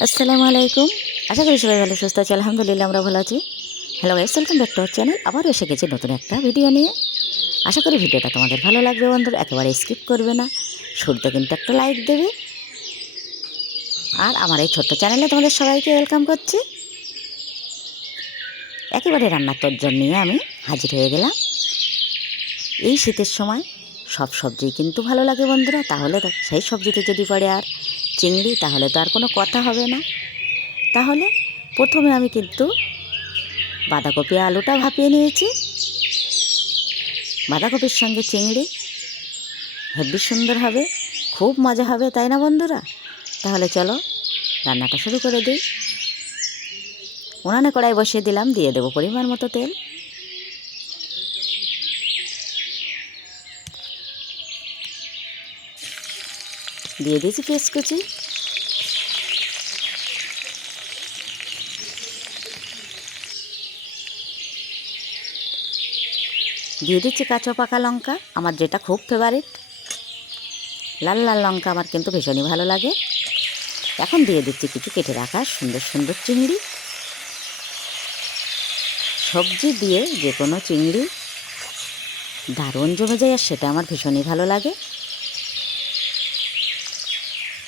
আসসালামু আলাইকুম। আশা করি সবাই ভালো, সুস্থ আছে, আলহামদুলিল্লাহ, আমরা ভালো আছি। Hello guys welcome back to channel আবার এসে গেছি নতুন একটা ভিডিও নিয়ে। আশা করি ভিডিওটা তোমাদের ভালো লাগবে বন্ধুরা, একেবারে স্কিপ করবে না। শুরুতে কিন্তু একটা লাইক দেবে। আর আমার এই ছোট্ট চ্যানেলে তোমাদের সবাইকে ওয়েলকাম করছি। একেবারে রান্নার তর্জন নিয়ে আমি হাজির হয়ে গেলাম। এই শীতের সময় সব সবজি কিন্তু ভালো লাগে বন্ধুরা, তাহলে সেই সবজিতে যদি পড়ে আর চিংড়ি, তাহলে তো আর কোনো কথা হবে না। তাহলে প্রথমে আমি কিন্তু বাঁধাকপি আলুটা ভাপিয়ে নিয়েছি। বাঁধাকপির সঙ্গে চিংড়ি, হেব্বি সুন্দর হবে, খুব মজা হবে, তাই না বন্ধুরা? তাহলে চলো রান্নাটা শুরু করে দিই। উনানে কড়াই বসিয়ে দিলাম, দিয়ে দেবো পরিমাণ মতো তেল। দিয়ে দিয়েছি পেঁয়াজ কুচি। দিয়ে দিচ্ছি কাঁচা পাকা লঙ্কা, আমার যেটা খুব ফেভারিট লাল লাল লঙ্কা আমার কিন্তু ভীষণই ভালো লাগে। এখন দিয়ে দিচ্ছি কিছু কেটে রাখা সুন্দর সুন্দর চিংড়ি। সবজি দিয়ে যে কোনো চিংড়ি, দারুণ জমে যায় আর সেটা আমার ভীষণই ভালো লাগে।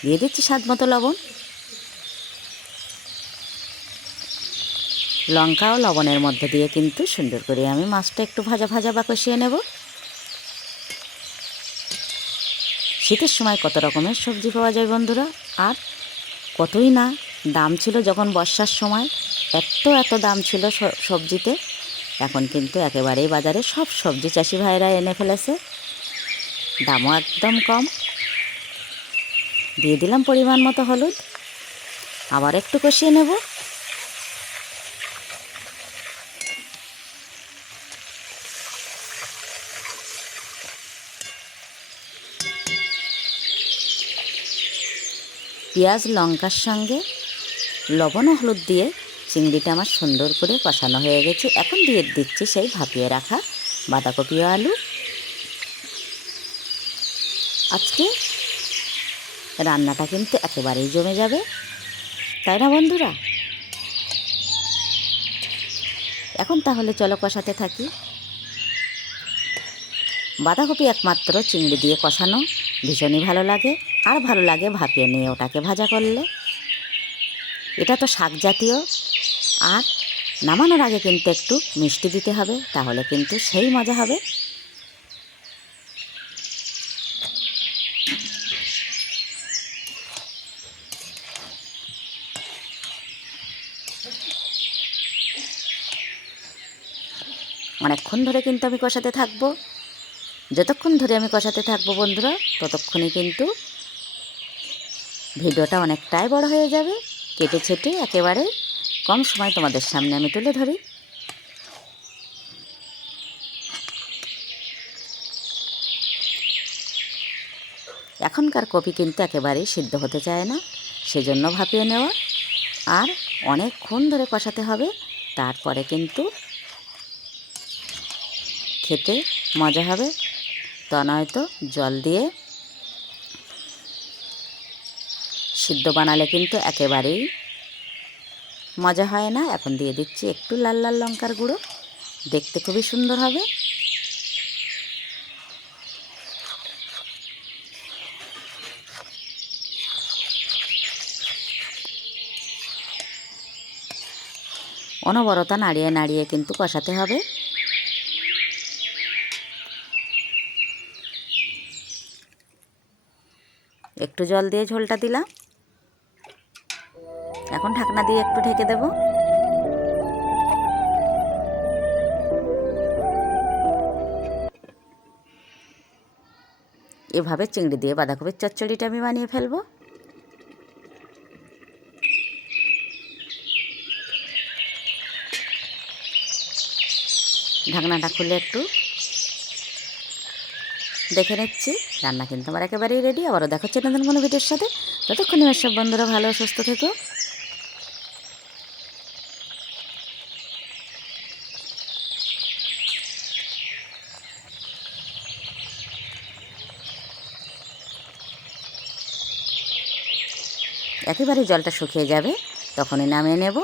দিয়ে দিচ্ছি স্বাদ মতো লবণ। লঙ্কা ও লবণের মধ্যে দিয়ে কিন্তু সুন্দর করে আমি মাছটা একটু ভাজা ভাজা বা কষিয়ে নেব। শীতের সময় কত রকমের সবজি পাওয়া যায় বন্ধুরা? আর কতই না দাম ছিল যখন বর্ষার সময়, এত এত দাম ছিল সবজিতে। এখন কিন্তু একেবারেই বাজারে সব সবজি চাষি ভাইরা এনে ফেলেছে। দামও একদম কম। দিয়ে দিলাম পরিমাণ মতো হলুদ। আবার একটু কষিয়ে নেব। পেঁয়াজ, লঙ্কার সঙ্গে লবণ হলুদ দিয়ে চিংড়িটা আমার সুন্দর করে কষানো হয়ে গেছে। এখন দিয়ে দিচ্ছি সেই ভাপিয়ে রাখা বাঁধাকপি আলু। আজকে রান্নাটা কিন্তু একেবারেই জমে যাবে। তাই না বন্ধুরা? এখন তাহলে চলো কষাতে থাকি। বাঁধাকপি একমাত্র চিংড়ি দিয়ে কষানো, ভীষণই ভালো লাগে। আর ভালো লাগে ভাপিয়ে নিয়ে ওটাকে ভাজা করলে। এটা তো শাক জাতীয়। আর নামানোর আগে কিন্তু একটু মিষ্টি দিতে হবে, তাহলে কিন্তু সেই মজা হবে। অনেকক্ষণ ধরে কিন্তু আমি কষাতে থাকব। যতক্ষণ ধরে আমি কষাতে থাকব বন্ধুরা ততক্ষণই কিন্তু ভিডিওটা অনেকটাই বড় হয়ে যাবে। কেটে ছেটে একেবারে কম সময় তোমাদের সামনে আমি তুলে ধরি। এখনকার কপি কিন্তু একেবারেই সিদ্ধ হতে চায় না, সেজন্য ভাপিয়ে নেওয়া। আর অনেকক্ষণ ধরে কষাতে হবে, তারপরে কিন্তু খেতে মজা হবে। তা নয়তো জল দিয়ে সিদ্ধ বানালে কিন্তু একেবারেই মজা হয় না। এখন দিয়ে দিচ্ছি একটু লাল লাল লঙ্কার গুঁড়ো। দেখতে খুবই সুন্দর হবে। অনবরতা নাড়িয়ে নাড়িয়ে কিন্তু কষাতে হবে। একটু জল দিয়ে ঝোলটা দিলাম। এখন ঢাকনা দিয়ে একটু ঢেকে দেব। এভাবে চিংড়ি দিয়ে বাঁধাকপির চচ্চড়িটা আমি বানিয়ে ফেলব। ঢাকনাটা খুলে একটু দেখে নিচ্ছি। রান্না কিন্তু আমার একেবারেই রেডি আবারও দেখো নতুন কোনো ভিডিওর সাথে। ততক্ষণে আমার সব বন্ধুরা ভালো, সুস্থ থেকো। একেবারে জলটা শুকিয়ে যাবে, তখনই নামিয়ে নেব।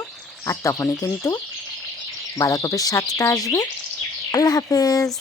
আর তখনই কিন্তু বাঁধাকপির স্বাদটা আসবে। আল্লাহ হাফেজ।